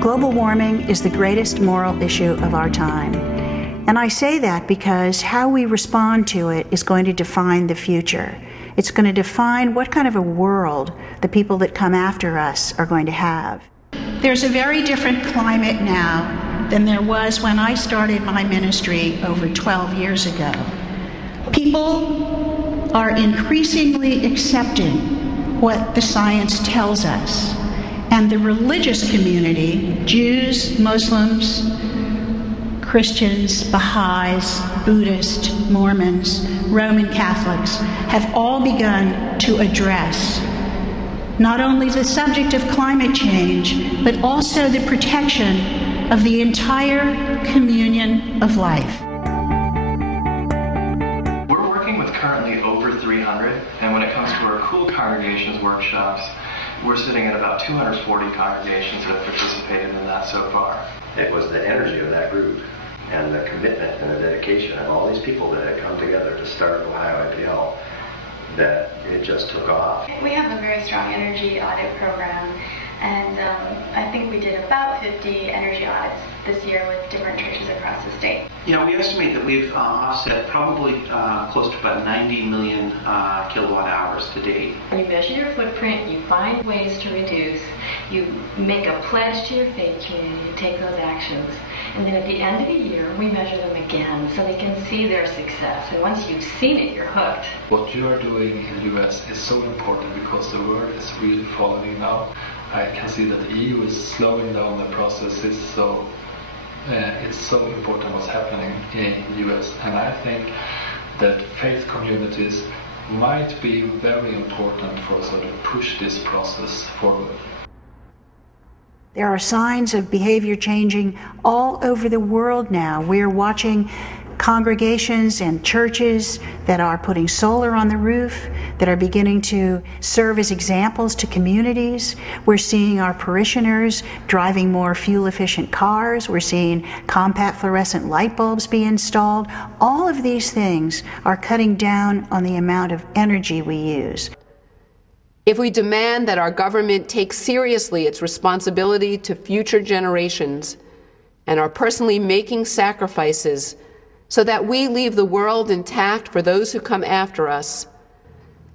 Global warming is the greatest moral issue of our time. And I say that because how we respond to it is going to define the future. It's going to define what kind of a world the people that come after us are going to have. There's a very different climate now than there was when I started my ministry over 12 years ago. People are increasingly accepting what the science tells us. And the religious community, Jews, Muslims, Christians, Baha'is, Buddhists, Mormons, Roman Catholics, have all begun to address not only the subject of climate change, but also the protection of the entire communion of life. We're working with currently over 300, and when it comes to our Cool Congregations workshops, we're sitting at about 240 congregations that have participated in that so far. It was the energy of that group and the commitment and the dedication of all these people that had come together to start Ohio IPL that it just took off. We have a very strong energy audit program, and I think we did about 50 energy audits this year with different churches across the state. You know, we estimate that we've offset probably close to about 90 million kilowatt hours to date. You measure your footprint, you find ways to reduce, you make a pledge to your faith community to take those actions, and then at the end of the year we measure them again so they can see their success. And once you've seen it, you're hooked. What you are doing in the US is so important because the world is really following now. I can see that the EU is slowing down the processes, so it's so important what's happening in the US. And I think that faith communities might be very important for sort of push this process forward. There are signs of behavior changing all over the world now. We're watching congregations and churches that are putting solar on the roof, that are beginning to serve as examples to communities. We're seeing our parishioners driving more fuel-efficient cars. We're seeing compact fluorescent light bulbs be installed. All of these things are cutting down on the amount of energy we use. If we demand that our government take seriously its responsibility to future generations and are personally making sacrifices so that we leave the world intact for those who come after us,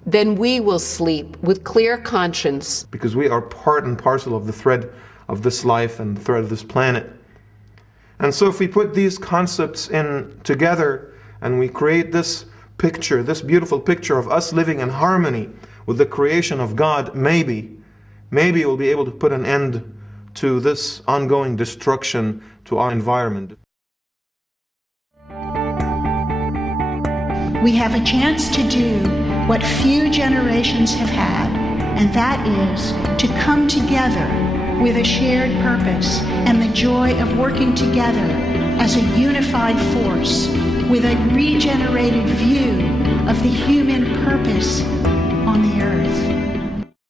then we will sleep with clear conscience. Because we are part and parcel of the thread of this life and the thread of this planet. And so if we put these concepts in together and we create this picture, this beautiful picture of us living in harmony with the creation of God, maybe we'll be able to put an end to this ongoing destruction to our environment. We have a chance to do what few generations have had, and that is to come together with a shared purpose and the joy of working together as a unified force with a regenerated view of the human purpose on the earth.